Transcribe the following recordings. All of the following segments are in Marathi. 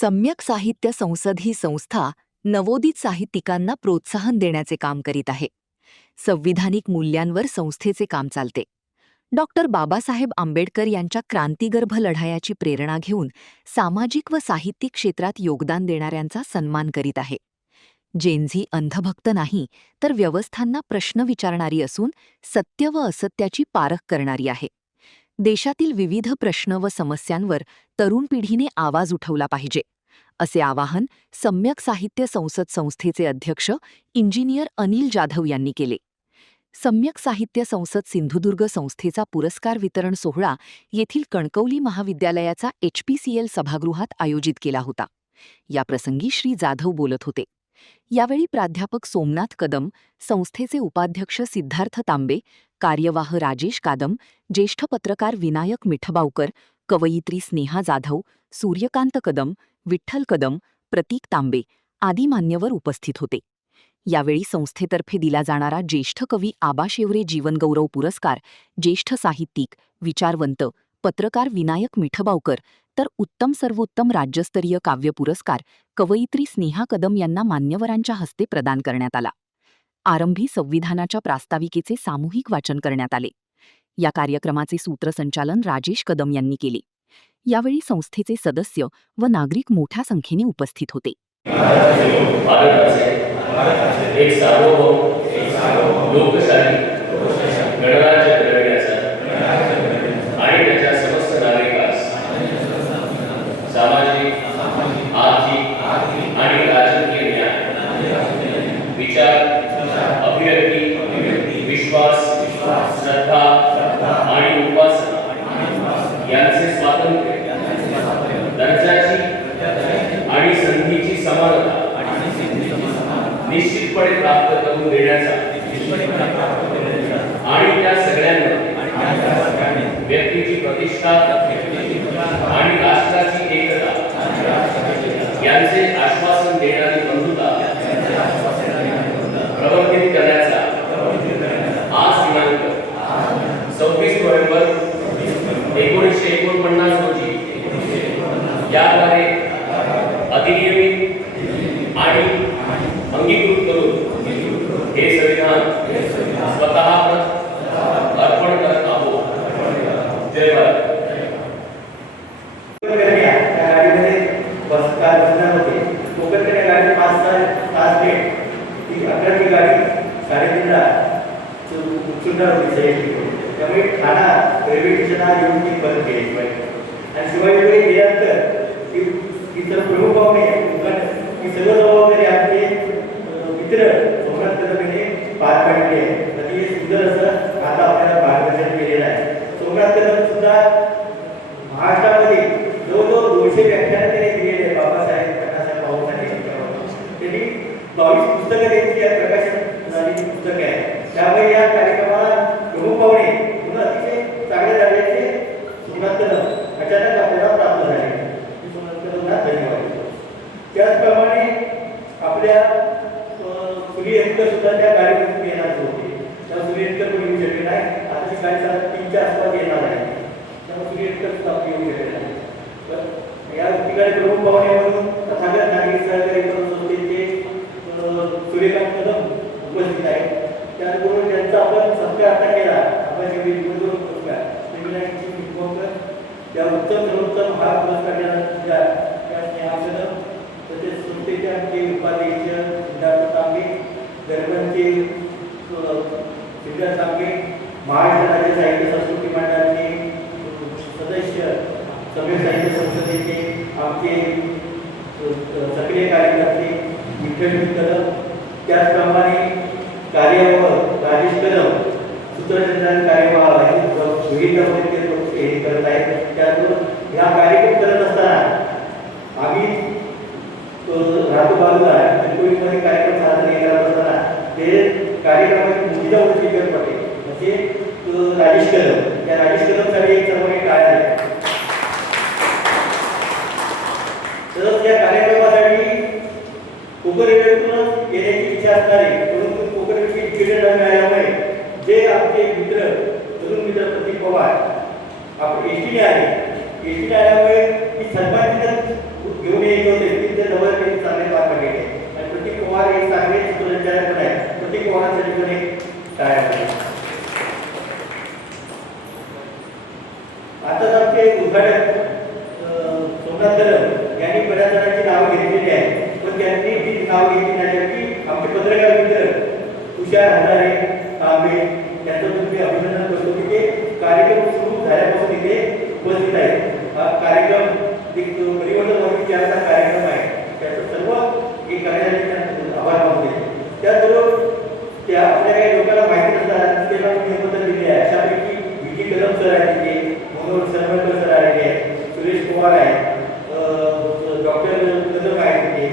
सम्यक साहित्य संसद ही संस्था नवोदित साहित्यिकांना प्रोत्साहन देण्याचे काम करीत आहे. संविधानिक मूल्यांवर संस्थेचे काम चालते. डॉक्टर बाबासाहेब आंबेडकर यांच्या क्रांतिगर्भ लढायाची प्रेरणा घेऊन सामाजिक व साहित्यिक क्षेत्रात योगदान देणाऱ्यांचा सन्मान करीत आहे. जेनझी अंधभक्त नाही, तर व्यवस्थांना प्रश्न विचारणारी असून सत्य व असत्याची पारख करणारी आहे. देशातील विविध प्रश्न व समस्यांवर तरुण पिढीने आवाज उठवला पाहिजे, असे आवाहन सम्यक साहित्य संसद संस्थेचे अध्यक्ष इंजिनियर अनिल जाधव यांनी केले. सम्यक साहित्य संसद सिंधुदुर्ग संस्थेचा पुरस्कार वितरण सोहळा येथील कणकवली महाविद्यालयाचा HPCL सभागृहात आयोजित केला होता. याप्रसंगी श्री जाधव बोलत होते. यावेळी प्राध्यापक सोमनाथ कदम, संस्थेचे उपाध्यक्ष सिद्धार्थ तांबे, कार्यवाह राजेश कादम, ज्येष्ठ पत्रकार विनायक मिठबावकर, कवयित्री स्नेहा जाधव, सूर्यकांत कदम, विठ्ठल कदम, प्रतीक तांबे आदी मान्यवर उपस्थित होते. यावेळी संस्थेतर्फे दिला जाणारा ज्येष्ठ कवी आबा शेवरे जीवनगौरव पुरस्कार ज्येष्ठ साहित्यिक, विचारवंत, पत्रकार विनायक मिठबावकर तर उत्तम सर्वोत्तम राज्यस्तरीय काव्य पुरस्कार कवयित्री स्नेहा कदम यांना मान्यवरांच्या हस्ते प्रदान करण्यात आला. आरंभी संविधानाच्या प्रास्ताविकेचे सामूहिक वाचन करण्यात आले. या कार्यक्रमाचे सूत्रसंचालन राजेश कदम यांनी केले. यावेळी संस्थेचे सदस्य व नागरिक मोठ्या संख्येने उपस्थित होते. एक सार्वभौम लोकशाही गणराज्य घडविण्याचा आणि त्याच्या समस्त नागरिकांस सामाजिक, आर्थिक आणि राजकीय न्याय, विचार, अभिव्यक्ती, विश्वास, श्रद्धा आणि उपासना यांचे स्वातंत्र्य, दर्जाची आणि संधीची समानता निश्चितपणे प्राप्त करून देण्याचा आणि त्या सगळ्यांना व्यक्तीची प्रतिष्ठा आणि राष्ट्राची एकता यांचे आश्वासन देणारी बंधुता प्रवर्तित करण्याचा आज दिनांक 26 नोव्हेंबर 1949 रोजी याद्वारे अधिनियमित आणि अंगीकृत करून हे संविधान स्वतः अर्पण करत आहोत. जय भारत. त्यामुळे ठाणा रेल्वे स्टेशनला येऊन ती परत गेली पाहिजे. आणि शिवाजीकडे गेल्यानंतर इतर प्रमुख पाहुणे ही सर्व जबाबदारी आपले मित्र सोमनाथ कदम यांनी पार पाडली आहे. अतिशय सुंदर असं आता आपल्याला मार्गदर्शन केलेलं आहे. सोमनाथ कदम सुद्धा महाराष्ट्रामध्ये जवळजवळ 200 व्याख्यानं त्यांनी दिलेली आहे. बाबासाहेब प्रकाशन भाऊसाठी त्यांनी 22 पुस्तकं त्यांची प्रकाशित झालेली पुस्तकं आहे. त्यामुळे या कार्यक्रमाला प्रमुख पाहुणे म्हणून अतिशय चांगले झालेले सोमनाथ कदम अचानक आपल्याला प्राप्त झाले. सोमनाथ कदमला धन्यवाद. त्याचप्रमाणे आपल्या सूर्यकर सुद्धा त्या गाडीतून येणार होते. त्या सूर्यकर पण येऊ शकले नाही. आता ती गाडी 3च्या आसपास येणार आहे. त्यामुळे सूर्यकर सुद्धा येऊ शकले नाही. या ठिकाणी प्रमुख पाहुणे म्हणून तथागत नागरिक सहकारी संस्थेचे सूर्यकांत कदम उपस्थित आहेत. त्याचबरोबर त्यांचा आपण सत्कार आता केला. आपण जे जीवनगौरव पुरस्कार त्या उत्तम सर्वोत्तम हा पुरस्कार देण्याच्या त्या स्नेहा कदम तसेच संस्थेचे आमचे उपाध्यक्ष सिद्धार्थ तांबे, गरबनचे सिद्धार्थ तांबे, महाराष्ट्र राज्य साहित्य संस्कृती मंडळाचे सदस्य, सम्यक साहित्य संसदेचे आमचे सक्रिय कार्यकर्ते विठ्ठल कदम, त्याचप्रमाणे कार्यवाह राजेश कदम, सूत्रसंचालन कार्यवाह हे करत आहेत. त्यातून ह्या कार्यक्रम करत असताना आम्ही राहतो बाजूला कणकवलीमध्ये कार्यक्रम साजरे करत असताना ते कार्यक्रमाची मुलीचा उल्लेख पडले म्हणजे राजेश कदम. त्या राजेश कदमसाठी एक सर्वांनी काय आहे. तर त्या कार्यक्रमासाठी कोकण रेल्वेतूनच येण्याची इच्छा असणारे परंतु कोकण रेल्वेची तिकीट न मिळाल्यामुळे जे आमचे मित्र तरुण मित्र प्रतीक पवार आपण एसटीने आले. एसटीने आल्यामुळे ही सन्मानित घेऊन यायचे होते तिथे जवळ त्यांनी चांगले पार पडलेले आहे आणि प्रतीक पवार हे चांगले सूत्रसंचालक पण आहे. प्रतीक पवारांसाठी पण एक टाळ्या वाजवा. आता आमचे उद्घाटक सोमनाथ कदम यांनी बऱ्याच जणांची नावं घेतलेली आहेत पण त्यांनी ती नाव घेतली नाही की आमचे पत्रकार मित्र तुषार हजारे तांबे त्यांचं मी अभिनंदन करतो की ते कार्यक्रम सुरू झाल्यापासून इथे उपस्थित आहेत. हा कार्यक्रम एक परिवर्तन वरती आमचा कार्यक्रम आहे त्याचं सर्व एक कार्यालयाचे आभार मानते. त्याचबरोबर त्या आपल्या काही लोकांना माहिती नसतात त्याला निबंधन दिले आहे. अशापैकी विकी कदम सर आहेत तिथे, मनोहर सरवळकर सर आलेले आहेत, सुरेश पवार आहेत, डॉक्टर कदम आहेत तिथे,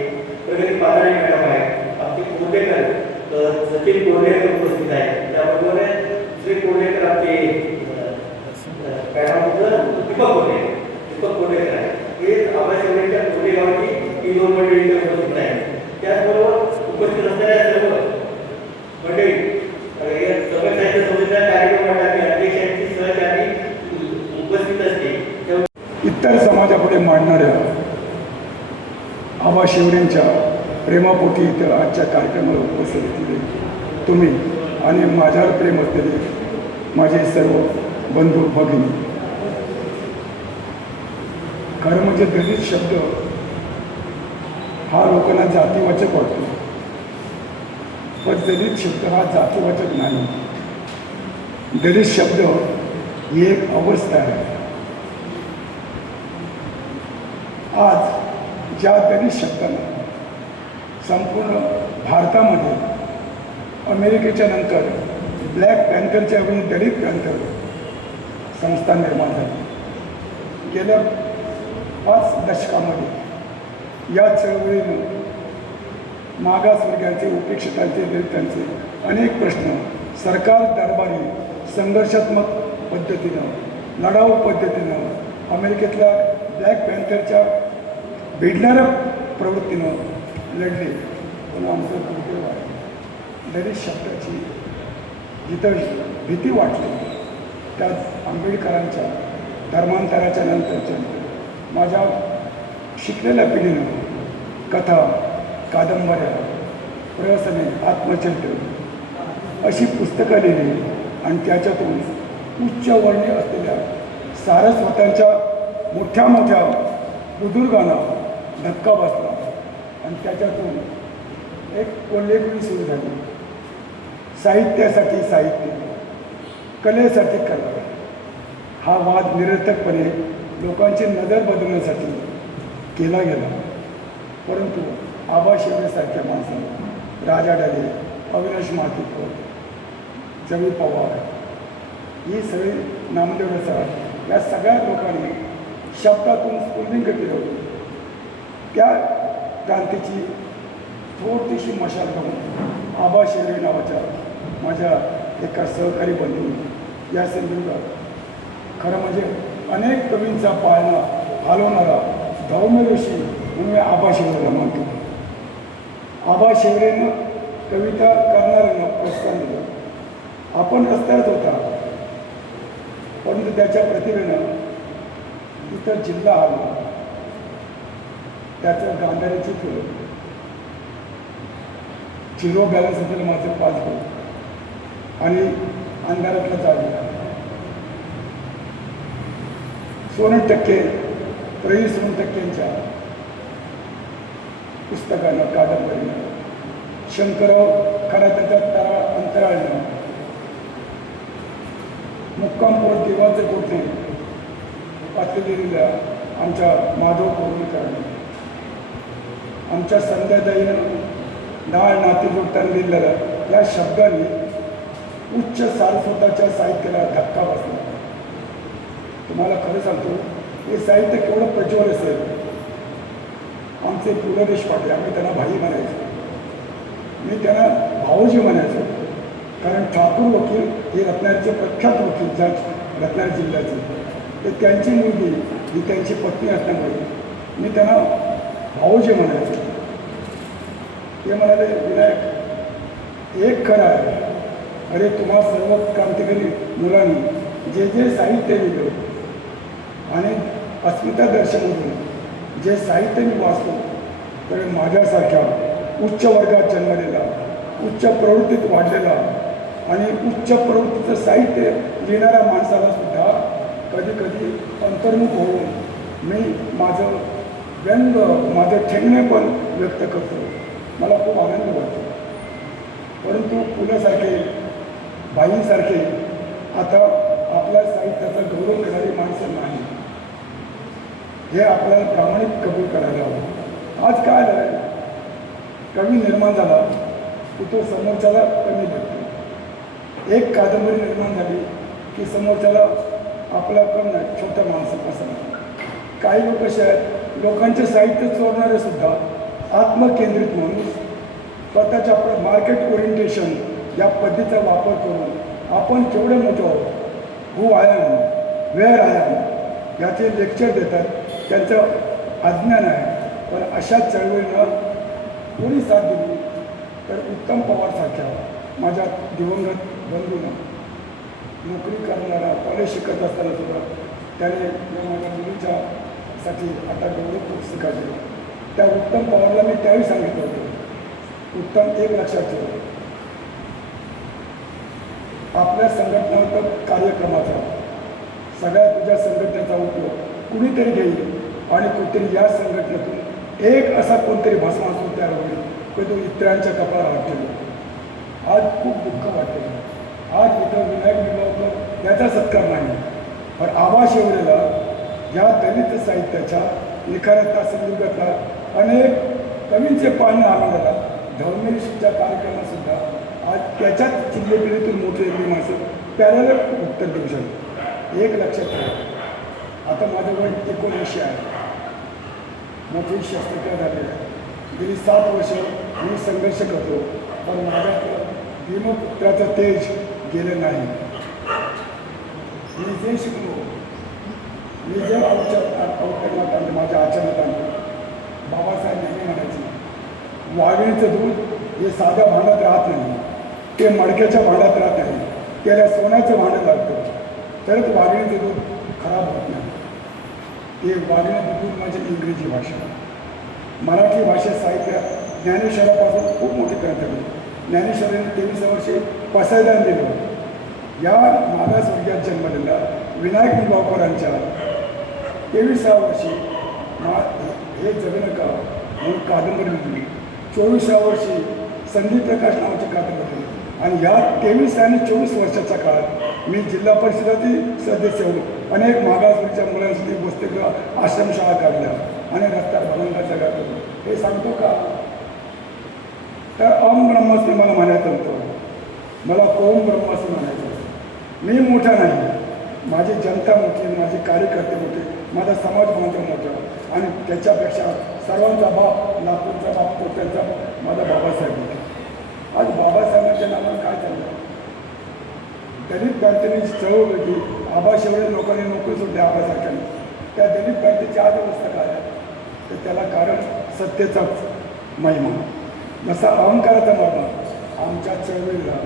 प्रगती पादाळे मॅडम आहेत, आमचे कोंडेकर सचिन कोंडेकर उपस्थित आहेत. त्याबरोबर श्री कोंडेकर आमचे काय नाव होतं दीपक कोंडेकर आहे. हे आबाशिवरेच्या कोंडेगावची ही दोन मंडळी उपस्थित आहेत. त्याचबरोबर उपस्थित असणाऱ्या सर्व मंडळी सगळ्या साहित्य संमेलनाच्या कार्यक्रम मंडळातील अध्यक्षांची सहचारी उपस्थित असते. इतर समाजापुढे मांडणाऱ्या आबा शिवरेंच्या प्रेमापोटी इथं आजच्या कार्यक्रमाला उपस्थित असलेले तुम्ही आणि माझ्यावर प्रेम असलेले माझे सर्व बंधू भगिनी, खरं म्हणजे दलित शब्द हा लोकांना जातीवाचक वाटतो पण दलित शब्द हा जातीवाचक नाही. दलित शब्द ही एक अवस्था आहे. आज ज्या दलित शब्दांना संपूर्ण भारतामध्ये अमेरिकेच्या नंतर ब्लॅक पॅन्थरच्या ऐवजी दलित पॅन्थर संस्था निर्माण झाली. गेल्या 5 दशकामध्ये या चळवळीनं मागासवर्गाचे, उपेक्षितांचे, दलितांचे अनेक प्रश्न सरकार दरबारी संघर्षात्मक पद्धतीनं, लढाऊ पद्धतीनं अमेरिकेतल्या ब्लॅक पॅन्थरच्या भिडणाऱ्या प्रवृत्तीनं लढले. पण आमचं दुर्दैव आहे दलित शब्दाची जिथं भीती वाटली त्यात आंबेडकरांच्या धर्मांतराच्या नंतरच्या माझ्या शिकलेल्या पिढीनं कथा, कादंबऱ्या, प्रहसने, आत्मचरित्र अशी पुस्तकं लिहिली आणि त्याच्यातून उच्चवर्णीय असलेल्या सारस्वतांच्या मोठ्या मोठ्या बुजुर्गांना धक्का बसला आणि त्याच्यातून एक कोल्हेगिरी सुरू झाली. साहित्यासाठी साहित्य, कलेसाठी कला हा वाद निरर्थकपणे लोकांची नजर बदलण्यासाठी केला गेला. परंतु आबा शिवरेसारख्या माणसांना, राजा डाले, अविनाश मातुरकर, जवी पवार ही सगळी नामदेव सर या सगळ्या लोकांनी शब्दातून स्फुल्लिंग केलं होतं. त्या क्रांतीची थोडीशी मशाल करून आबा शिवरे नावाच्या माझ्या एका सहकारी बंधू या सिंधुदुर्गात खरं म्हणजे अनेक कवींचा पाळणा हलवणारा धौम्यऋषी म्हणून आबा शिवरेला मानतो. आबा शिवरेनं कविता करणाऱ्यांना प्रोत्साहन दिलं. आपण रस्त्यात होता परंतु त्याच्या प्रतिभेनं इतर जिल्हा आला. त्याचं गांधारीची फुलं, झिरो बॅलन्स असेल माझे 5 गोल आणि अंधारातलं चालू 16% 23% पुस्तकानं, कादंबरीनं, शंकरराव खरा त्याच्या तारा अंतराळनं, मुक्कामपूर देवाचे गोठे वाचलेल्या आमच्या माधव कोरमीकरांनी, आमच्या संध्याताईनं नाळ नाती जोडताना दिलेल्या या शब्दांनी उच्च सारस्वताच्या साहित्याला धक्का बसला. तुम्हाला खरं सांगतो हे साहित्य केवढं प्रज्वल असेल. आमचे पु ल देशपांडे, आम्ही त्यांना भाई म्हणायचो, मी त्यांना भाऊजी म्हणायचो. कारण ठाकूर वकील हे रत्नागिरीचे प्रख्यात वकील जज रत्नागिरी जिल्ह्याचे, ते त्यांची मुलगी ही त्यांची पत्नी असल्यामुळे मी त्यांना भाऊजी म्हणायचो. ते म्हणाले, विनायक एक खरं आहे, अरे तुम्हा सर्व क्रांतिकारी मुलांनी जे जे साहित्य लिहिलं आणि अस्मिता दर्शनमधून जे साहित्य मी वाचतो तर माझ्यासारख्या उच्च वर्गात जन्मलेला, उच्च प्रवृत्तीत वाढलेला आणि उच्च प्रवृत्तीचं साहित्य लिहिणाऱ्या माणसाला सुद्धा कधी कधी अंतर्मुख होऊन मी माझं व्यंग, माझं ठेंगणे पण व्यक्त करतो. मला खूप आनंद वाटतो. परंतु पुण्यासारखे, बाईंसारखे आता आपल्या साहित्याचा गौरव करणारी माणसं नाही, हे आपल्याला प्रामाणिक कबूल करायला हवं. आज काय झालं, कवी निर्माण झाला की तो समोरच्याला कमी देतो. एक कादंबरी निर्माण झाली की समोरच्याला आपला कम नाही, छोट्या माणसापासून. काही लोक असे आहेत, लोकांचे साहित्य चोरणारे सुद्धा आत्मकेंद्रित माणूस, स्वतःच्या मार्केट ओरिएंटेशन या पद्धतीचा वापर करून आपण केवढे मोठे आहोत, who I am, where I am याचे लेक्चर देतात. त्यांचं अज्ञान आहे. पण अशा चळवळीनं कोणी साथ दिली तर उत्तम पवारसारख्या माझ्या दिवंगत बंधूनं, नोकरी करणारा, कॉलेज शिकत असताना सुद्धा त्याने माझ्या मुलीच्यासाठी आता गौरव पुस्तक काढले. त्या उत्तम पवारला मी त्यावेळी सांगितलं होतं, उत्तम एक लक्षात ठेव, आपल्या संघटना कार्यक्रमाचा, सगळ्या तुझ्या संघटनेचा उपयोग कुणीतरी घेईल आणि कुठेतरी या संघटनेतून एक असा कोणतरी भस्मासूर तयार होईल की तो इतरांच्या कपाळावर हात ठेवेल. आज खूप दुःख वाटते. आज इथं विनायक निंबाळकर याचा सत्कार नाही, पण आबा शेवरेला या दलित साहित्याच्या लिखाणातला, संदर्भातला अनेक कवींचे पाळणं आनंदाला, धर्मनिष्ठच्या कार्यक्रमातसुद्धा आज त्याच्याच चिल्लेपिल्लीतून मोठे एवढी माणसं पॅरलल उत्तर देऊ शकतात. एक लक्षात ठेवा, आता माझं वय 19 आहे. मोठी शस्त्रक्रिया झाली आहे. गेली 7 वर्ष मी संघर्ष करतो, पण माझ्यात भीमपुत्राचं तेज गेलं नाही. मी जे शिकलो, मी जे अवतरणात आणलं, माझ्या आचरणात आणलं, बाबासाहेब नेहमी म्हणायचे, वाघिणीचं दूध हे साध्या भांड्यात राहत नाही, ते मडक्याच्या भांड्यात राहत नाही, त्याला सोन्याचं भांडं लागतं, तरच वाघिणीचं दूध खराब होत नाही. ते वाघिणीचं दूध म्हणजे इंग्रजी भाषा. मराठी भाषेत साहित्य ज्ञानेश्वरापासून खूप मोठी ग्रंथ आहे. ज्ञानेश्वरांनी 23 वर्षे पसायदान दिलं. या मागासवर्गीयात जन्मलेल्या विनायक निंबाळकरांच्या 23व्या वर्षी हे जगणं का म्हणून कादंबरी लिहिली. 24व्या वर्षी संदीप प्रकाश नावाची कादंबरी लिहिली. आणि या 23 आणि 24 वर्षाच्या काळात मी जिल्हा परिषदेचे सदस्य होऊन अनेक मागासवर्गीच्या मुलांसाठी वसतिगृह, आश्रमशाळा काढल्या आणि रस्त्यावर भवंगाच्या घातलं. हे सांगतो का? तर अहम ब्रह्मास्मी मला म्हणायचं होतं, मला ओम ब्रह्मास्मी म्हणायचं. मी मोठा नाही, माझी जनता मोठी, माझे कार्यकर्ते मोठे, माझा समाज मोठा आणि त्याच्यापेक्षा सर्वांचा बाप, नागपूरचा बाप, तो त्यांचा माझा बाबासाहेब होता. आज बाबासाहेबांच्या नावानं काय चाललं? दलित क्रांतीची चळवळ होती. आबा शेवळे लोकांनी नोकरी सोडली आबासारख्याने. त्या दलित क्रांतीची आज अवस्था काय आहे? तर त्याला कारण सत्तेचाच महिमा. जसा अहंकाराचा मर्म आमच्या चळवळीला,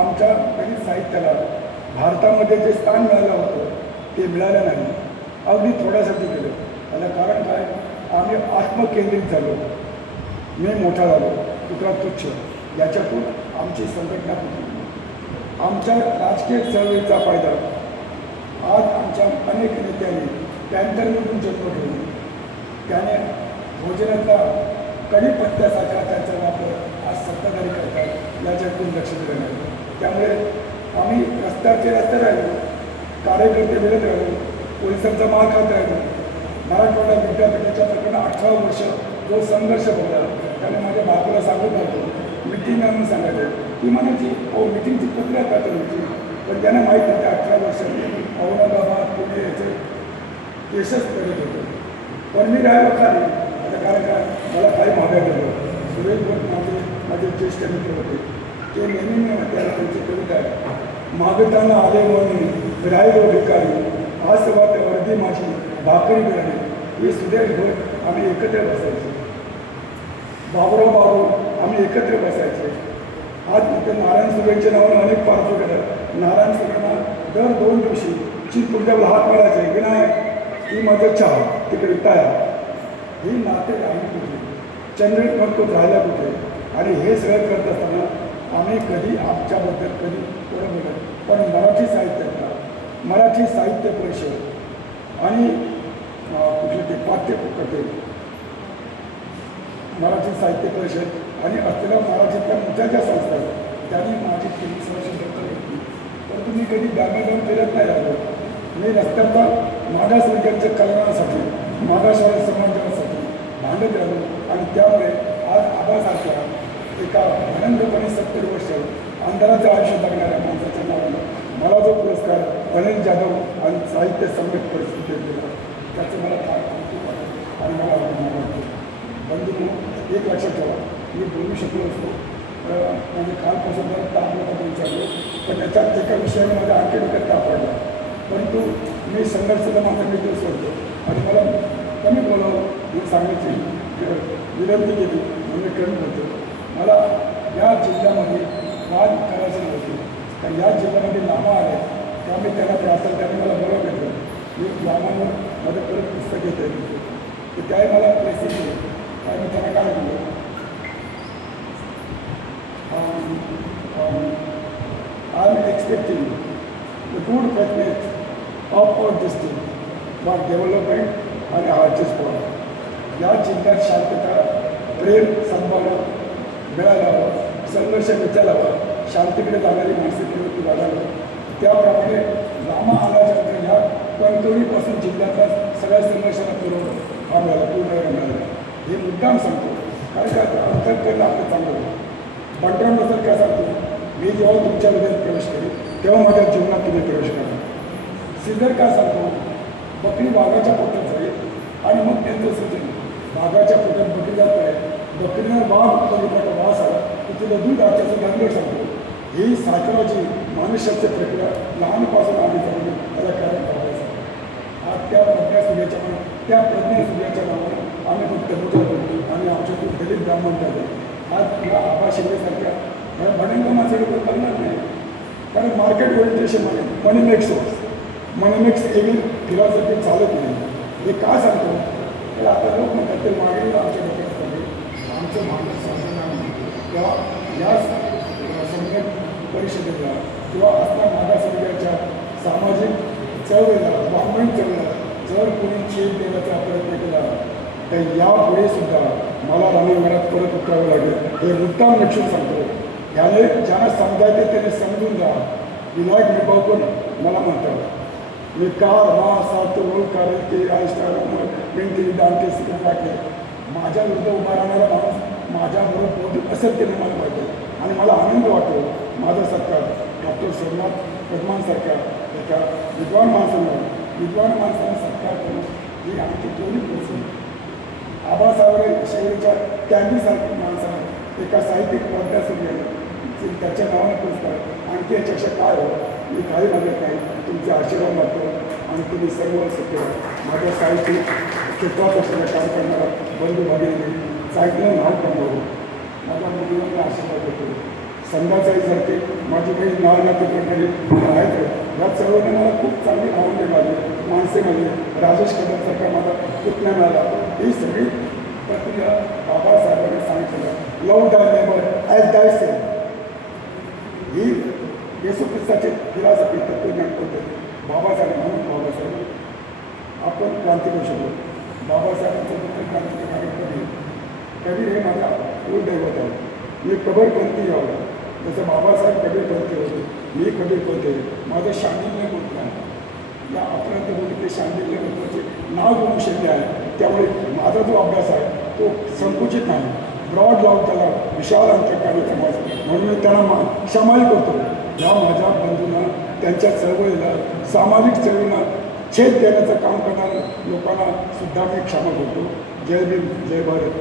आमच्या दलित साहित्याला भारतामध्ये जे स्थान मिळालं होतं ते मिळालं नाही. अगदी थोड्यासाठी गेलं. त्याला कारण काय? आम्ही आत्मकेंद्रित झालो. मी मोठा झालो, दुसरा तुच्छ. याच्यातून आमची संघटना होती. आमच्या राजकीय चळवळीचा फायदा आज आमच्या अनेक नेत्यांनी टँकरमधून जन्म घेऊन त्याने भोजनातला कढीपत्त्यासारखा त्याचा वापर आज सत्ताधारी करतात. याच्यातून लक्ष दिलं नाही. त्यामुळे आम्ही रस्त्यावर राहिलो, कार्यकर्ते मिळत राहिलो, पोलिसांचा मार खात राहिलो. मराठवाडा विद्यापीठाच्या प्रकरणात 18 वर्ष जो संघर्ष होता त्याने माझ्या बाजूला सांगत नव्हतो. मिटिंग म्हणून सांगायचं ती म्हणायची, हो मिटिंगची प्रक्रिया करता होती, पण त्यांना माहीत नव्हते 18 वर्षांनी औरंगाबाद, पुणे याचे केसेस करत होते. पण मी राहिलो खाली. आता कारण काय, मला काही मागायला गेलो. सुरेश भट माझे ज्येष्ठ मित्र होते. ते नेहमी त्याला त्यांची कविता आहे, मागताना आले म्हणून राहिलो भिकारी, आज वाट अर्धी माझी भाकरी मिळाली. हे सुरेश भट आम्ही एकत्र बसायचो. बाबूराव बाबू आम्ही एकत्र बसायचे. आज तिथे नारायण सुरेच्या नावाने अनेक पार्टी करतात. नारायण सुरेंना दर 2 दिवशी चिरपुरच्यावर हात मारायचे, विनायक ती माझं चहा तिकडे तयार. ही नाते राहिली कुठे, चंद्रिक मजबूत राहिला कुठे. आणि हे सगळं करत असताना आम्ही कधी आमच्याबद्दल कधी बरोबर पण मराठी साहित्यातला मराठी साहित्य परिषद आणि कुठले ते पाठ्यपुस्तके मराठी साहित्य परिषद आणि असलेल्या मराठीतल्या मोठ्या ज्या संस्था आहेत त्यांनी माझी 23 वर्ष दत्तक घेतली. परंतु मी कधी डामेडम फिरत नाही राहिलो. मी रस्त्याचा मागासवर्गीयांच्या कल्याणासाठी मागासवर्गीय समाजासाठी भांडत राहिलो. आणि त्यामुळे आज आबासारख्या एका आनंदपणे 70 वर्ष अंधाराचं आयुष्य जगणाऱ्या माणसाच्या नावानं मला जो पुरस्कार अनिल जाधव आणि साहित्य सम्यक परिस्थितीत दिला त्याचं मला फार कौतुक वाटतं आणि मला अभिमान वाटतो. बंधू एक लक्षात ठेवा, मी बोलू शकलो असतो म्हणजे कालपासून जरा ताप होता विचारलो, पण त्याच्यात एका विषयाने माझ्या आणखी डोक्यात ताप पडला. परंतु मी संघर्षाचा माझा मित्र सोडतो आणि मला कमी बोलावं म्हणून सांगायची विनंती केली म्हणून मी कमी बोलतो. मला या जिल्ह्यामध्ये वाद करायचे नव्हते, कारण या जिल्ह्यामध्ये लामा आले त्यामुळे त्यांना प्रार्थना त्यांनी मला बरं घेतलं. मी लामांवर माझं परत पुस्तक घेता येते तर त्याही मला प्रेसिंग केलं. काय मी त्यांना काय बोललो, I am expecting the good faithfulness of our district for development and arches for या जिल्ह्यात शांतता, प्रेम, सद्भाव मिळायला हवं, संघर्ष मिटायला हवा, शांतीकडे जाणारी मानसिक प्रवृत्ती वाढावी. त्याप्रमाणे रामा आल्याच्यानंतर ह्या कणकवलीपासून जिल्ह्यातल्या सगळ्या संघर्षाला पूर्ण मिळाला. हे मुद्दाम सांगतो कारण का अंतर करणं आपलं चांगलं होतं. बंडराम बद्दल काय सांगतो, मी जेव्हा तुमच्या हृदयात प्रवेश करेन तेव्हा माझ्या जीवनात तुम्ही प्रवेश करा. सिद्धर काय सांगतो, बकरी वाघाच्या पोटात जाईल आणि मग त्यांचं सृजन. वाघाच्या पोटात बकरी जात आहे, बकरीनं वाघ उत्पन्न वास आला की तिला दूध आच्याचं गंभीर सांगतो. ही सायकोलॉजी मनुष्याची प्रक्रिया लहानपासून आम्ही जाऊन त्याला कारण करायचं. आज त्या प्रज्ञा सूर्याच्या नावानं आम्ही फक्त पूजा करतो आणि आमच्यातून दलित ब्राह्मण जातो. आज या आबा शिंदेसारख्या भडंग माणसाकडे करणार नाही, कारण मार्केट ओरिएंटेशन मनी मेक्स एवी फिलॉसॉफी चालत नाही. हे का सांगतो तर आता लोक म्हणतात ते मागणी आमच्या डोक्यात पडले, आमचं माणूस समजणार नाही. तेव्हा या सम्यक परिषदेला किंवा असल्या मागासवर्गीयाच्या सामाजिक चळवळीला ब्राह्मण चळवळीला जर कोणी छेद देण्याचा प्रयत्न केला तर यापुढे सुद्धा मला रणांगणात परत उतरावं लागेल. हे मुद्दाम लक्षून सांगतो. याने ज्यांना समजायचे त्याने समजून जा. विनायक निभावून मला म्हणतात मी कार मा सातो कारण ते आयस्टार दांते सिकटाके माझ्या विरुद्ध उभा राहणारा माणूस माझ्याबरोबर बोलत असेल ते मला माहिती आहे. आणि मला आनंद वाटतो माझं सरकार डॉक्टर सोमनाथ पद्मांसारख्या एका विद्वान माणसानं सरकार करून ही आमची दोन्ही पोहोचली. आबासाहेब शेवटच्या कॅन्डीसारख्या माणसानं एका साहित्यिक प्रज्ञासून गेलं त्याच्या नावाने पुरस्कार आणखी याच्यापेक्षा काय हो. मी काही मागत नाही, तुमचे आशीर्वाद मागतो आणि तुम्ही सर्व सत्य माझ्या साहित्यिक क्षेत्रात असलेल्या काम करणारा बंधू भगिनी चांगलं नाव कमवलं. माझ्या मुलींना आशीर्वाद देतो. संध्याचाही सारखे माझी काही नाव नाते करणारी आहेत. या चळवळीने मला खूप चांगली भावना मिळाली. माणसेमध्ये राजेश कदमसारखा माझा पुतण्या मिळाला. ही सगळी प्रक्रिया बाबासाहेबांनी सांगितलं. लव डाय नेबर ॲज डाय सेम ही येशू ख्रिस्ताची फिलॉसॉफी तत्वज्ञान पद्धती. बाबासाहेब म्हणून बाबासाहेब आपण क्रांती करू शकतो. बाबासाहेबांचं पुत्र क्रांती कार्यक्रम कबीर हे माझा कुलदैवत आहे. मी कबीरपंथी यावं जसं बाबासाहेब कबीरपंथी होते, मी कबीरपंथी आहे. माझं शांडिल्य गोत्र आहे. या अपराध बोलते शांडिल्य गोत्राचे नाव घेऊन शक्य आहे. त्यामुळे माझा जो अभ्यास आहे तो संकुचित नाही, ब्रॉड लावून त्याला विशाल अंतर्कारी समाज म्हणून मी त्यांना क्षमाही करतो. या माझ्या बंधूंना त्यांच्या चळवळीला सामाजिक चळवळीला छेद देण्याचं काम करणाऱ्या लोकांना सुद्धा मी क्षमा करतो. जय भीम, जय भारत.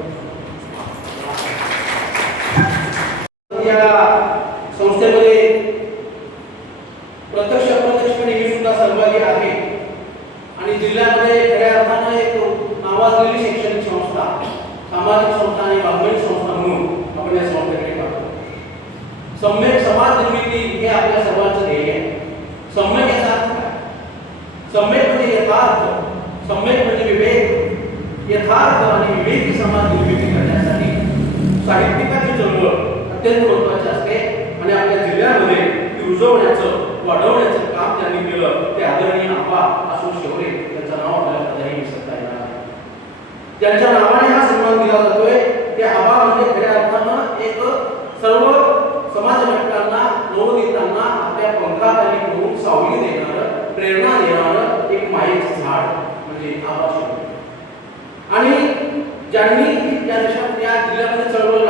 या संस्थेमध्ये प्रत्यक्ष अप्रत्यक्षपणे मी सुद्धा सहभागी आहे आणि जिल्ह्यामध्ये खऱ्या अर्थानं एक नावाजलेली शैक्षणिक संस्था, सामाजिक संस्था आणि वाङ्मयिक संस्था म्हणून आपण या संस्थेकडे पाहतो. सम्यक समाज निर्मिती हे आपल्या सर्वांचं ध्येय आहे. सम्यक याचा अर्थ काय? सम्यक म्हणजे यथार्थ, सम्यक म्हणजे विवेक, यथार्थ आणि विवेकी समाज निर्मिती करण्यासाठी साहित्यिकाची चळवळ अत्यंत महत्त्वाची असते आणि आपल्या जिल्ह्यामध्ये ती रुजवण्याचं वाढवण्याचं काम त्यांनी केलं ते आदरणीय आबा अशोक शेवरे त्यांचं नाव आपल्याला कधीही विसरता येणार नाही. ज्यांच्या नावाने हा सन्मान दिला जातोय ते आबा म्हणजे खऱ्या अर्थानं एक सर्व समाज घटकांना नवोदितांना आपल्या पंखाखाली घेऊन सावली देणारं प्रेरणा देणारं एक मायेचं झाड म्हणजे आबा शेवरे. आणि ज्यांनी त्या देशात या जिल्ह्यामध्ये चळवळ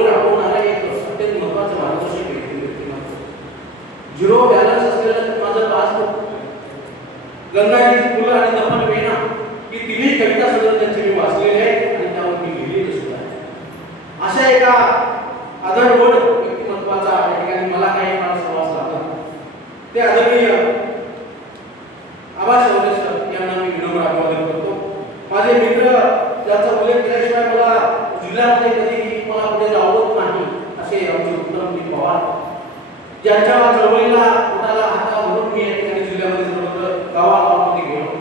राबवणारा एक अत्यंत महत्त्वाचं मार्गदर्शक व्यक्तिमत्व. झिरो बॅलन्स असलेलं माझं पासबुक, गंगाजीची फुलं आणि दफन वेणा ही तिन्ही कविता सगळं त्यांची मी वाचलेली आहे आणि त्यावर मी लिहिलेली सुद्धा आहे. अशा एका आदरवड व्यक्तिमत्वाचा या ठिकाणी मला काही काळ सहवास लागला. ते आदरणीय आबा शेवरे सर यांना मी विनम्र अभिवादन करतो. माझे मित्र ज्यांचा उल्लेख केल्याशिवाय मला जिल्ह्यामध्ये कधीही मला पुढे जावत नाही असे आमचे उत्तम पवार, ज्यांच्या चळवळीला कुणाला हाता भरून मी या ठिकाणी जिल्ह्यामध्ये सर्वत्र गावागावामध्ये गेलो.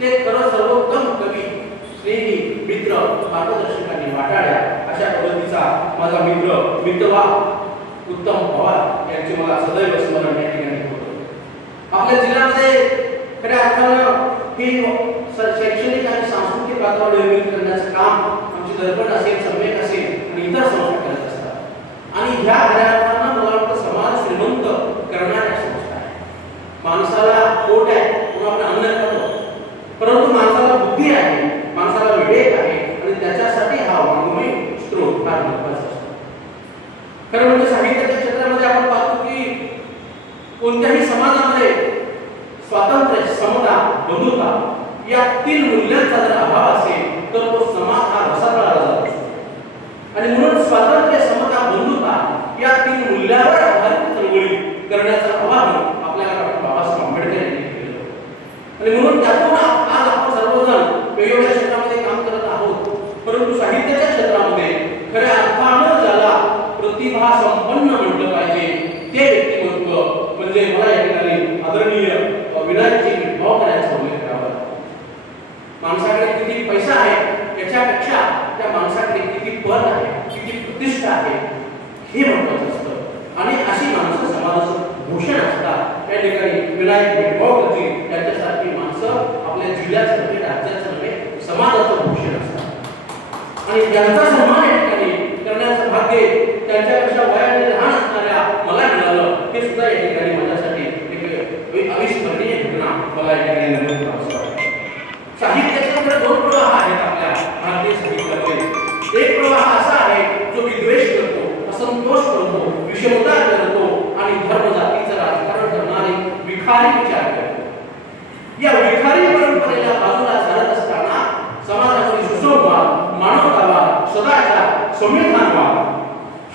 ते खरं सर्वोत्तम कवी, स्नेही, मित्र, मार्गदर्शकांनी वाटाड्या अशा पद्धतीचा माझा मित्रवा उत्तम पवार यांचे मला सदैव स्मरण या ठिकाणी होतं. आपल्या जिल्ह्यामध्ये खऱ्या अर्थानं ही शैक्षणिक आणि सांस्कृतिक वातावरण निर्मिती करण्याचं काम आमची दर्पण असेल, सम्यक असेल आणि इतर संस्था करत असतात. आणि ह्या खऱ्या अर्थानं मला वाटतं समाज श्रीमंत करणाऱ्या संस्था आहे. माणसाला पोट आहे म्हणून आपण अन्न खातो, परंतु माणसाला बुद्धी आहे, माणसाला विवेक आहे आणि त्याच्यासाठी हा वाङ्मय स्त्रोत फार महत्त्वाचा असतो. खरं म्हणजे साहित्याच्या क्षेत्रामध्ये आपण पाहतो की कोणत्याही समाजामध्ये स्वातंत्र्य, समता, बंधुता या तीन मूल्यांचा जर अभाव असेल तर तो समाज हा रसातळाला जात असतो. आणि म्हणून स्वातंत्र्य, समता, बंधुता या तीन मूल्यांवर आधारित चळवळी करण्याचं आवाहन आपल्याला डॉक्टर बाबासाहेब आंबेडकर यांनी केलं. आणि म्हणून त्यातून आज आपण सर्वजण वेगवेगळ्या क्षेत्रामध्ये काम करत आहोत. परंतु साहित्याच्या क्षेत्रामध्ये खऱ्या अर्थानं ज्याला प्रतिभा संपन्न म्हटलं पाहिजे ते व्यक्तिमत्व म्हणजे मला या ठिकाणी आदरणीय विनायकजी करायचा उल्लेख करावा. माणसाकडे किती पैसा आहे याच्यापेक्षा त्या माणसाकडे किती पद आहे, किती प्रतिष्ठा आहे हे महत्त्वाचं असतं. आणि अशी माणसं समाजाचं भूषण असतात. त्या ठिकाणी विनायक भेटभावजी यांच्यासारखी माणसं आपल्या जिल्ह्याचं नव्हे, राज्याचं नव्हे, समाजाचं भूषण असतात. आणि त्यांचा सन्मान या ठिकाणी करण्याचं भाग्य त्यांच्यापेक्षा वयाने लहान असणाऱ्या मला मिळालं हे सुद्धा या ठिकाणी माझ्यासाठी एक अविस्मरणीय घटना मला या ठिकाणी नमूद करावंसं वाटतं. साहित्याचे दोन प्रवाह आहेत आपल्या भारतीय साहित्यामध्ये. एक प्रवाह असा आहे जो विद्वेष करतो, असंतोष करतो, विषमता करतो आणि धर्म जातीचं राजकारण करणारे विखारी विचार करतो. या विखारी परंपरेला बाजूला सारत असताना समाजातील सुसंवाद, मानवतावाद, सदाचार, संविधानवाद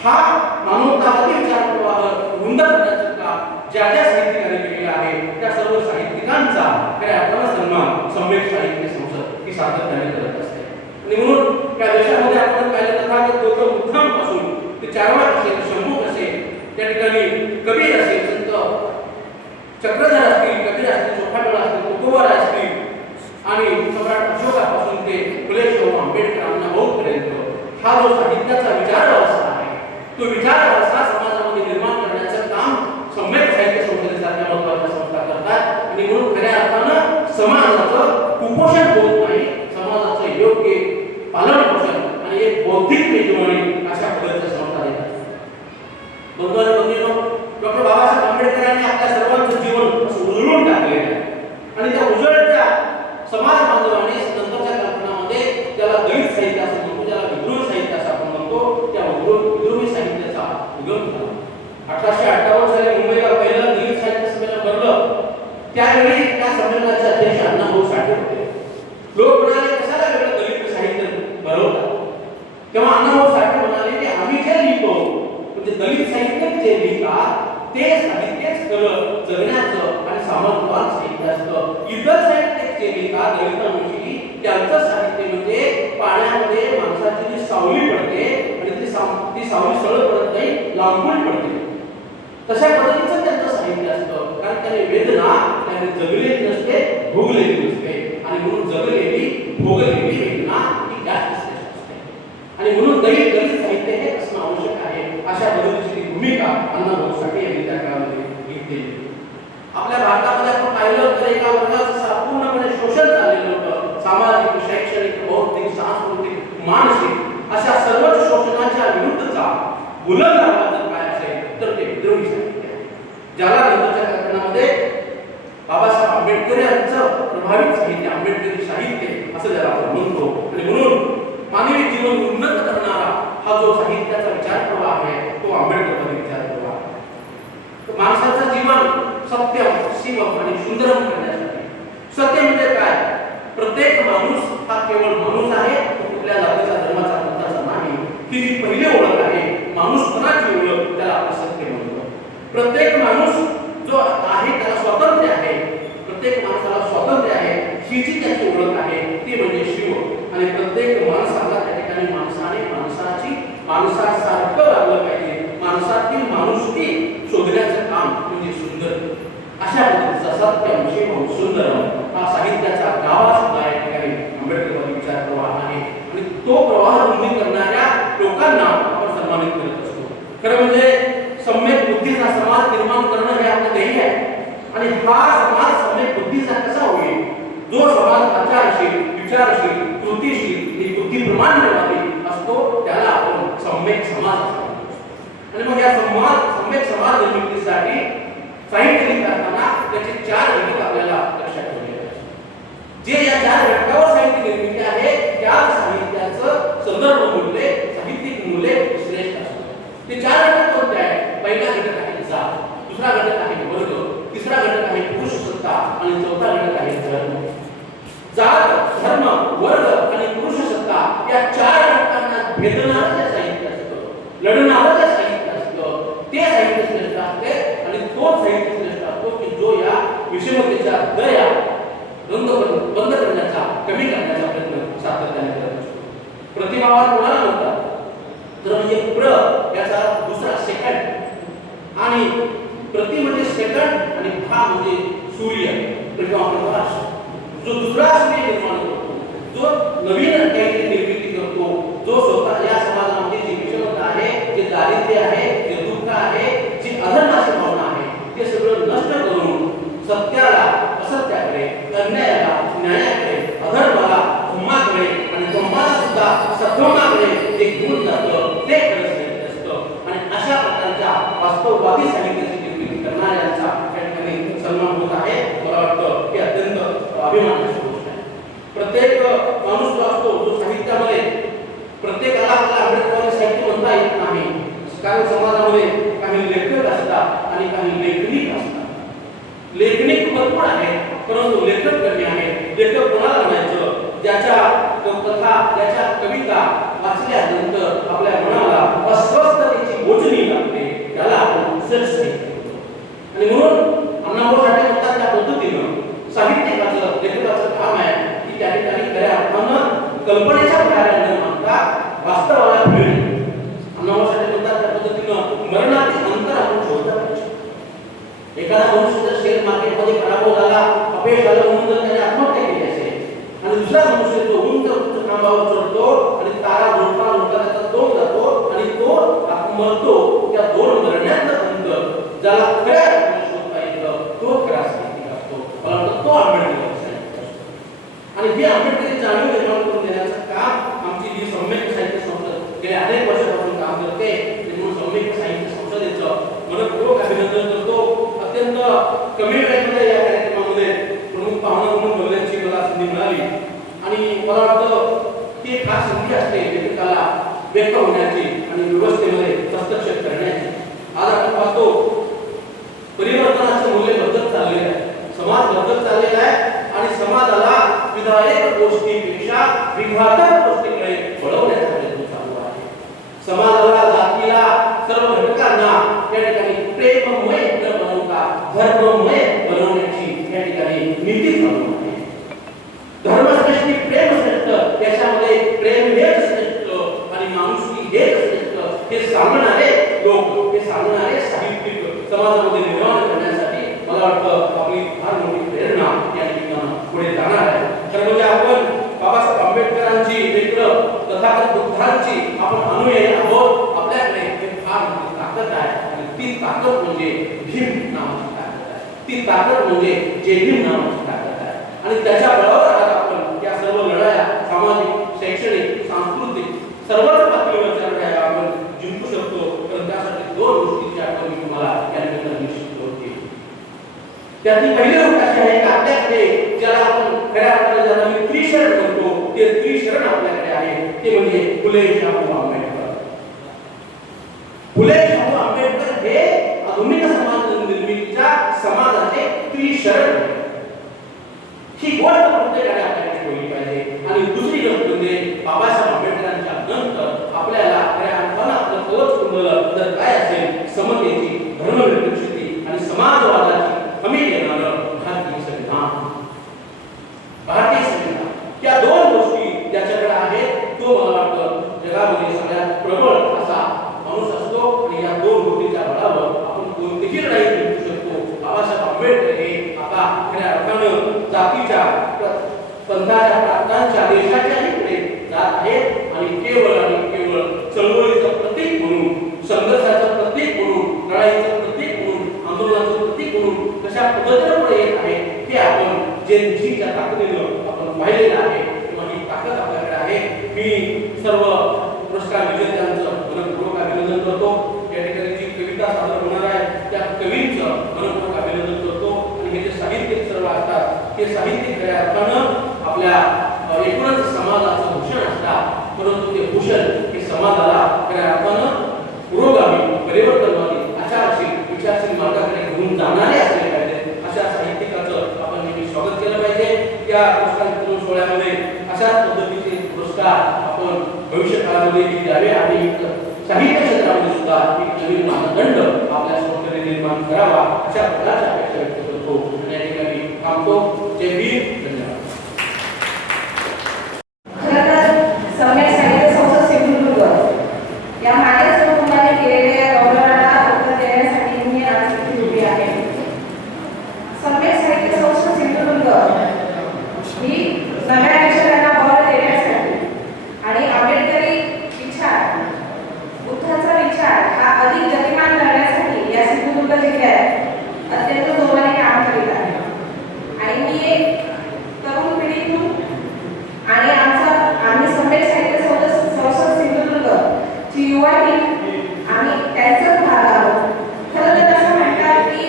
हा मानवतावादी विचार प्रवाह रुंद करण्याचं काम ज्या ज्या साहित्यिकांनी केलेलं आहे त्या सर्व साहित्यिकांचा खऱ्या अर्थानं सन्मान सम्यक साहित्य संसद ही सातत्याने करत असते. आणि म्हणून त्या देशामध्ये आपण पाहिलं तथागत गौतम बुद्धांपासून ते चार्वाक असेल, शंभूक असेल, त्या ठिकाणी कबीर असेल, संत चक्रधर असतील, कबीर असतील, चोखाटोला असतील, तुकोबार असतील आणि सम्राट अशोकापासून ते फुले शाहू आंबेडकर अण्णाभाऊपर्यंत हा जो साहित्याचा विचार व्यवस्था आहे तो विचार व्यवस्था समाजामध्ये निर्माण करण्याचं काम सम्यक साहित्य संस्थेसारख्या महत्त्वाच्या संस्था करतात. आणि म्हणून खऱ्या अर्थानं समाजाचं कुपोषण होत नाही, समाजाचं योग्य पालन पोषण आणि एक बौद्धिक मेजवानी अशा पद्धतीच्या संस्था देतात. डॉक्टर बाबासाहेब आंबेडकरांनी आपल्या सर्वांचं जीवन असं उजळून टाकलेलं आहे. आणि त्या उजळत्या समाज बांधवाने नंतरच्या कल्पनामध्ये ज्याला दलित साहित्य असं म्हणतो, ज्याला विद्रोही साहित्य असं आपण म्हणतो, त्या विद्रोही साहित्याचा उगम झाला. 1858 साली मुंबईला पहिलं दलित साहित्य संमेलन भरलं. त्यावेळी त्या संमेलनाचे अध्यक्ष अण्णाभाऊ साठे होते. लोक म्हणाले कशाला वेगळं दलित साहित्य भरवतात. तेव्हा अण्णाभाऊ साठे म्हणाले की आम्ही जे लिहितो म्हणजे दलित साहित्य जे लिहितात ते साहित्यच खरं जगण्याचं आणि सामर्थ्यवान साहित्य असतं. इतर साहित्य जे लिहितात दलितांविषयी त्यांचं साहित्य म्हणजे पाण्यामध्ये माणसाची जी सावली पडते आणि ती सावली सरळ पडत नाही, लांबून पडते, तशा पद्धतीचं त्यांचं साहित्य असतं. कारण त्याने वेदना त्याने जगलेली नसते, भोगलेली नसते आणि म्हणून जगलेली भोगलेली वेदना ही जास्त श्रेष्ठ असते. आणि म्हणून दलित साहित्य हे असणं आवश्यक आहे. अशा पद्धतीची भूमिका अण्णाभाऊ साठे यांनी त्या काळामध्ये घेतलेली. आपल्या भारतामध्ये आपण पाहिलं तर एका वर्गाचं पूर्णपणे शोषण झालेलं होतं. सामाजिक, शैक्षणिक, बौद्धिक, सांस्कृतिक, मानसिक अशा सर्वच शोषणाच्या विरुद्धचा बुलंद आवाज जर काय असेल तर ते विद्रोही साहित्य आहे. ज्याला नंतरच्या काळामध्ये बाबासाहेब आंबेडकर यांचं प्रभावित साहित्य, आंबेडकरी साहित्य असं ज्याला आपण म्हणतो. आणि म्हणून मानवी जीवन उन्नत करणारा हा जो साहित्याचा विचार प्रवाह आहे तो आंबेडकरचा विचार प्रवाह आहे. माणसाचं जीवन सत्यम, शिवम आणि सुंदरम करण्यासाठी. सत्य म्हणजे काय? प्रत्येक माणूस हा केवळ माणूस आहे, तो कुठल्या जातीचा, धर्माचा, पंथाचा नाही. ही जी पहिली ओळख आहे माणूसपणाची ओळख, त्याला आपण सत्य म्हणतो. प्रत्येक माणूस जो आहे त्याला स्वातंत्र्य आहे, प्रत्येक माणसाला स्वातंत्र्य आहे, ही जी त्याची ओळख आहे ती म्हणजे शिव. आणि प्रत्येक माणसाला त्या ठिकाणी माणसाने माणसासारखं राहिलं पाहिजे. माणसातील माणुसकी शोधण्याचं काम म्हणजे सुंदर. अशा पद्धतीचा सत्यम, शिवम, सुंदरम हा साहित्याचा गाभा सुद्धा या ठिकाणी आंबेडकरवादी विचार प्रवाह आहे. आणि तो प्रवाह रुंदी करणाऱ्या लोकांना आपण सन्मानित करत असतो. खरं म्हणजे सम्यक बुद्धीचा समाज निर्माण करणं हे आपलं ध्येय आहे. आणि हा समाज सम्यक बुद्धीचा कसा होईल? जो समाज आचारशील, विचारशील, कृतीशील आणि कृतीप्रमाणवादी असतो त्याला आपण सम्यक समाज असतो. आणि मग या सम्यक समाज निर्मितीसाठी साहित्य लिहिताना त्याचे 4 घटक आपल्याला लक्षात ठेवावे लागतात. जे या 4 घटकावर साहित्य निर्मिती आहे त्या साहित्याचं संदर्भ मूल्य, साहित्यिक मूल्य श्रेष्ठ असतं. ते 4 घटक कोणते आहेत? पहिला घटक आहे जात, दुसरा घटक आहे वर्ग, तिसरा घटक आहे पुरुष सत्ता आणि चौथा घटक आहे धर्म. जात, धर्म, वर्ग आणि पुरुष सत्ता या 4 घटकांना भेदणारं जे साहित्य असतं, लढणारं जे साहित्य असतं ते साहित्य श्रेष्ठ असते. आणि तो साहित्य श्रेष्ठ असतो की जो या विषमतेच्या दया बंद करण्याचा, कमी करण्याचा प्रयत्न सातत्याने करत असतो. प्रतिभावान कोणाला म्हणतात तर म्हणजे प्र याचा दुसरा सेकंड आणि प्रति म्हणजे सेकंड आणि भा म्हणजे सूर्य. प्रतिभावान जो दुसरा सूर्य निर्माण करतो, जो नवीन काहीतरी निर्मिती करतो, जो स्वतः या समाजामध्ये जी विषमता आहे, जे दारिद्र्य आहे, जे दुःख आहे, जी अधर्माची भावना आहे ते सगळं नष्ट करून सत्याला असत्याकडे, अन्यायाला न्यायाकडे, अधर्माला धम्माकडे आणि धम्माला सुद्धा सद्गुणाकडे जे घेऊन जातं ते खरं साहित्य असतं. आणि अशा प्रकारच्या वास्तववादी साहित्याची निर्मिती करणाऱ्यांचा या ठिकाणी सन्मान होत आहे. मला वाटतं की अत्यंत अभिमानाची गोष्ट आहे. प्रत्येक माणूस जो असतो जो साहित्यामध्ये, प्रत्येकाला आपल्या आंबेडकरांचे साहित्य म्हणता येत नाही. कारण समाजामध्ये काही लेखक असतात आणि काही लेखनिक असतात. लेखनिक भरपूर आहेत परंतु लेखक कमी आहेत. लेखक कोणाला म्हणायचं? ज्याच्या कथा, ज्याच्या कविता वाचल्यानंतर आपल्या मनाला अस्वस्थतेची मोजणी लागते त्याला आपण श्रेष्ठ साहित्य म्हणतो. आणि म्हणून अण्णाभाऊ साठे म्हणतात त्या पद्धतीनं साहित्यिकाचं, लेखकाचं काम आहे की त्या ठिकाणी खऱ्या अर्थानं कल्पनेच्या बाहेर न मागता वास्तवाला भेट. अण्णाभाऊ साठे म्हणतात त्या पद्धतीनं मरणाचे अंतर आपण शोधलं पाहिजे. एखादा मनुष्य जर शेअर मार्केटमध्ये पराभव झाला, अपयश आलं म्हणून जर त्याने आत्महत्या केली असेल आणि दुसरा मनुष्य जो उंच खांबावर चढतो आणि तारा जोडता त्याचा तोड जातो आणि तो मरतो, त्या 2 मरण्याचं अंतर ज्याला खऱ्या अर्थाने शोधता येतं तो खरा साहित्यिक असतो. मला वाटतं तो आंबेडकर साहित्य असतो. आणि हे आंबेडकरी जाणीव निर्माण करून देण्याचं काम आमची जी सम्यक साहित्य संसद गेल्या अनेक वर्षापासून काम करते. म्हणून सम्यक साहित्य संसदेचं मनपूर्वक अभिनंदन करतो. अत्यंत कमी वेळेमध्ये या कार्यक्रमामध्ये प्रमुख पाहुणा म्हणून बोलण्याची मला संधी मिळाली आणि मला वाटतं ती एक खास संधी असते लेखकाला व्यक्त होण्याची आणि व्यवस्थेमध्ये हस्तक्षेप करण्याची. आज आपण पाहतो परिवर्तनाचे मूल्य बदलत चाललेलं आहे, समाज बदलत चाललेला आहे आणि समाजाला विधायक गोष्टीपेक्षा विघातक गोष्टीकडे वळवण्याचा प्रयत्न चालू आहे. समाजाला, जातीला, सर्व घटकांना या ठिकाणी प्रेममय न बनवता धर्ममय बनवण्याची या ठिकाणी नीती चालू आहे. धर्मश्रेष्ठी प्रेमश्रेष्ठ, त्याच्यामध्ये प्रेम हेच श्रेष्ठ आणि माणुसकी हेच श्रेष्ठ हे सांगणारे लोक, हे सांगणारे साहित्यिक समाजामध्ये निर्माण करण्यासाठी मला वाटतं आपली फार मोठी प्रेरणा या ठिकाणी पुढे जाणार आहे. तर म्हणजे आपण बाबासाहेब तथागत बुद्धांची आपण अनुयायी आहोत. आपल्याकडे एक फार मोठी ताकद आहे आणि ती ताकद म्हणजे भीम नावाची ताकद आहे. ती ताकद म्हणजे जय भीम नावाची ताकद आहे आणि त्याच्या बळावर आज आपण या सर्व लढाया सामाजिक, शैक्षणिक, सांस्कृतिक सर्वच पातळीवरच्या लढाया आपण जिंकू शकतो. तर त्यासाठी दोन गोष्टींची आठवण मी तुम्हाला या निमित्ताने निश्चित करते. त्यातली पहिली गोष्ट अशी आहे की आपल्याकडे ज्याला आपण खऱ्या अर्थाने ज्याला मी त्रिशरण म्हणतो ते त्रिशरण आपल्याकडे आहे. ते म्हणजे फुले शाहू आंबेडकर. फुले शाहू आंबेडकर हे आधुनिक समाज निर्मितीच्या समाजाचे त्रिशरण. ही गोष्ट प्रत्येकाने आपल्याकडे ठेवली पाहिजे. आणि दुसरी गोष्ट म्हणजे बाबासाहेब आंबेडकरांच्या नंतर आपल्याला खऱ्या अर्थानं आपलं कवच कुंडलं जर काय असेल समतेची, धर्मनिरपेक्षतेची आणि समाजवादाची हमी देणारं भारतीय संविधान. भारतीय संविधान या दोन गोष्टी ज्याच्याकडे आहेत तो मला वाटतं जगामध्ये सगळ्यात प्रबळ असा माणूस असतो आणि या दोन गोष्टीच्या बळावर आपण कोणतीही लढाई जिंकू शकतो. बाबासाहेब आंबेडकर हे आता खऱ्या अर्थानं जातीच्या, पंथाच्या, प्रांतांच्या, देशाच्याही पुढे जात आहेत आणि केवळ चळवळीचं प्रतीक म्हणून, संघर्षाचं प्रतीक म्हणून, लढाईचं प्रतीक म्हणून, आंदोलनाचं प्रतीक म्हणून कशा पद्धतीने पुढे येत आहे हे आपण जेनझीच्या ताकदीनं आपण पाहिलेलं आहे. किंवा ही ताकद आपल्याकडे आहे. मी सर्व पुरस्कार विजेत्यांचं मनपूर्वक अभिनंदन करतो. या ठिकाणी जी कविता सादर होणार आहे त्या कवींचं मनपूर्वक अभिनंदन करतो. आणि हे जे साहित्यिक सर्व असतात ते साहित्यिक खऱ्या अर्थानं आपल्या एकूणच समाजाचं भूषण असतात. परंतु ते भूषण हे समाजाला खऱ्या अर्थानं पुरोगामी, परिवर्तनवादी, आचारशील, विचारशील मार्गाकडे घेऊन जाणारे असले पाहिजे. अशा साहित्यिकाचं आपण नेहमी स्वागत केलं पाहिजे. या पुरस्कार वितरण सोहळ्यामध्ये अशाच पद्धतीचे पुरस्कार आपण भविष्य काळामध्ये द्यावे आणि साहित्य क्षेत्रामध्ये सुद्धा एक नवीन मानदंड आपल्या समोर निर्माण करावा अशा प्रकारच्या अपेक्षा व्यक्त करतो. आणि या ठिकाणी थांबतो. जय भीम. धन्यवाद. सम्यक साहित्य संस्था सिंधुदुर्ग या माझ्याच कुटुंबाने केलेल्या या गौरवाला उत्तर देण्यासाठी मी आज इथे उभी आहे. सम्यक साहित्य संस्था सिंधुदुर्ग ही नव्या विचारांना बळ देण्यासाठी आणि आंबेडकरी विचार, बुद्धाचा विचार हा अधिक गतिमान करण्यासाठी या सिंधुदुर्ग जिल्ह्यात अत्यंत जोमाने काम करीत आहे. आणि मी एक तरुण पिढीतून आणि आम्ही सम्यक साहित्य संस्था सिंधुदुर्ग ची युवा टीम आम्ही त्यांचाच भाग आहोत. खरं तर असं म्हणतात की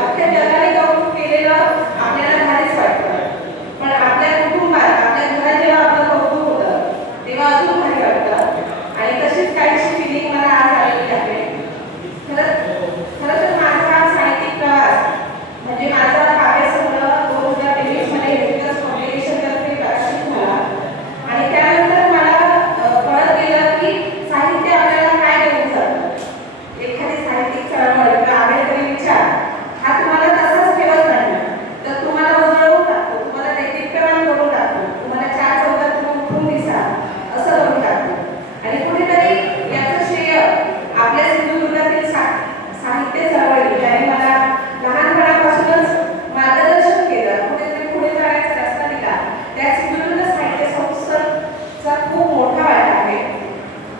अख्ख्या जगाने कौतुक केलेलं आपल्याला भारीच वाटतं, पण आपल्या कुटुंबात, आपल्या घरात जेव्हा आपलं कौतुक होतं तेव्हा अजून भारी वाटतं. आणि तशीच काहीशी फिलिंग मला आज आलेली आहे. खरं तर माझा साहित्यिक प्रवास म्हणजे माझा काव्यसंग्रह 2023 मध्ये विकास फाउंडेशन तर्फे प्रकाशित झाला. आणि त्यानंतर मला कळत गेलं की साहित्य आपल्याला काय देऊन जातं. एखादी साहित्यिक चळवळ किंवा आंबेडकरी विचार हा तुम्हाला तसाच ठेवत नाही, तर तुम्हाला उजळवून टाकतो, तुम्हाला दैदिप्यमान करून टाकतो, तुम्हाला चार चौकात तुम्ही उठून दिसा असं करून टाकतो. आणि कुठेतरी याचं श्रेय आपल्या सिंधुदुर्गातील साहित्य चळवळी ज्याने मला लहानपणापासूनच मार्गदर्शन केलं, कुठेतरी पुढे जाण्याचा रस्ता दिला, त्या सिंधुदुर्ग साहित्य संस्थेचा खूप मोठा वाटा आहे.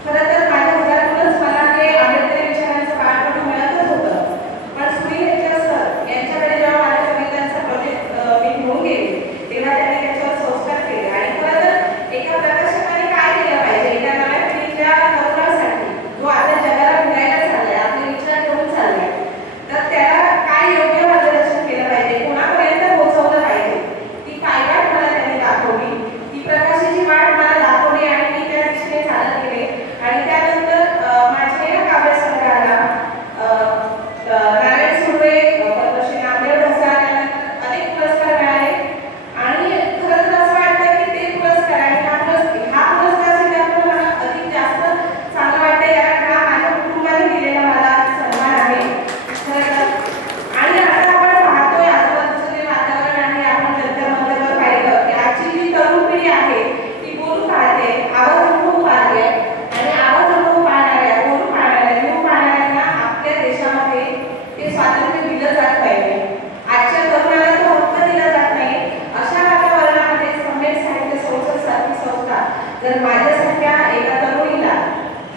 खरं तर माझ्या घरातूनच मला हे आंबेडकरी विचारांचं पाठबळ मिळतच होतं. पण सुनील सर यांच्याकडे जेव्हा माझ्या कवितांचा प्रोजेक्ट मी घेऊन गेले तेव्हा त्यांनी त्याच्यावर संस्कार केले. आणि खरं तर एका प्रकाशकाने काय केलं पाहिजे, एका नव्या पिढीच्या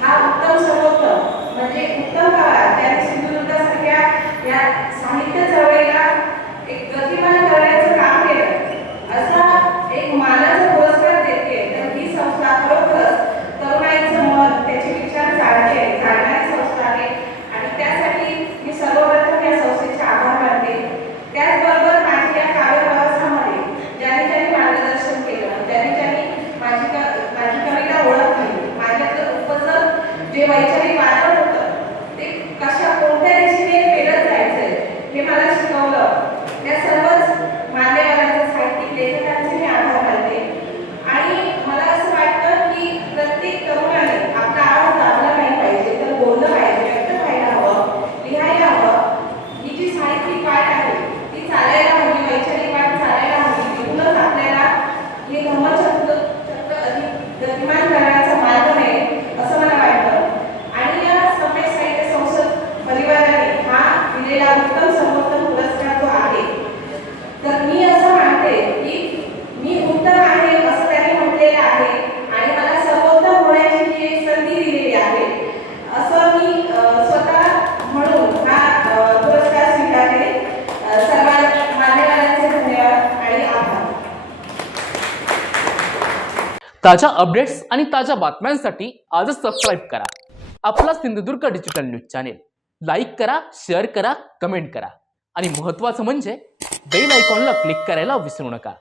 हा उत्तम सर्वोत्तम म्हणजे उत्तम काळात त्यांनी सिंधुदुर्गासारख्या या साहित्य चळवळीला एक गतिमान करण्याचं काम केलं असा एक मानाचा पुरस्कार देते. तर ही संस्था खरोखरच तरुणाईचं मत त्याचे विचार जाणणारी संस्था आहे आणि त्यासाठी मी सर्वप्रथम या संस्थेचे आभार मानते. त्याचबरोबर माझ्या या कार्यप्रवासामध्ये ज्यांनी मार्गदर्शन केलं, ज्यांनी माझी कविता ओळखली, माझ्यातलं उपजत जे वैचारिक वातावरण होतं ते कोणत्या दिशेने पेरत जायचं हे मला शिकवलं. त्या सर्वच मान्यवरांचे, साहित्यिक लेखकांचे मी आभार मानते. आणि मला असं वाटतं की प्रत्येक तरुणाने आपला आवाज दाबला नाही पाहिजे, तर बोललं पाहिजे, व्यक्त व्हायला हवं, लिहायला हवं. ही जी साहित्यिक वाट आहे ती चालायला हवी, वैचारिक वाट चालायला हवी. तिथूनच आपल्याला हे धम्मचक्र अधिक गतिमान करण्याचा मार्ग मिळेल असं मला वाटतं. आणि या सम्यक साहित्य संसद परिवाराने हा दिलेला उत्तम सर्वोत्तम पुरस्कार जो आहे, तर मी असं मानते की मी उत्तम आहे असं त्यांनी म्हटलेलं आहे आणि मला सर्वोत्तम होण्याची जी एक संधी दिलेली आहे असं मी स्वतः म्हणून हा पुरस्कार स्वीकारते. सर्वात मान्यवरांचे धन्यवाद आणि आभार. ताज्या अपडेट्स आणि ताज्या बातम्यांसाठी आजच सबस्क्राईब करा आपला Sindhudurg digital news channel. Like करा, शेअर करा, कमेंट करा आणि महत्त्वाचं म्हणजे बेल आयकॉनला क्लिक करायला विसरू नका.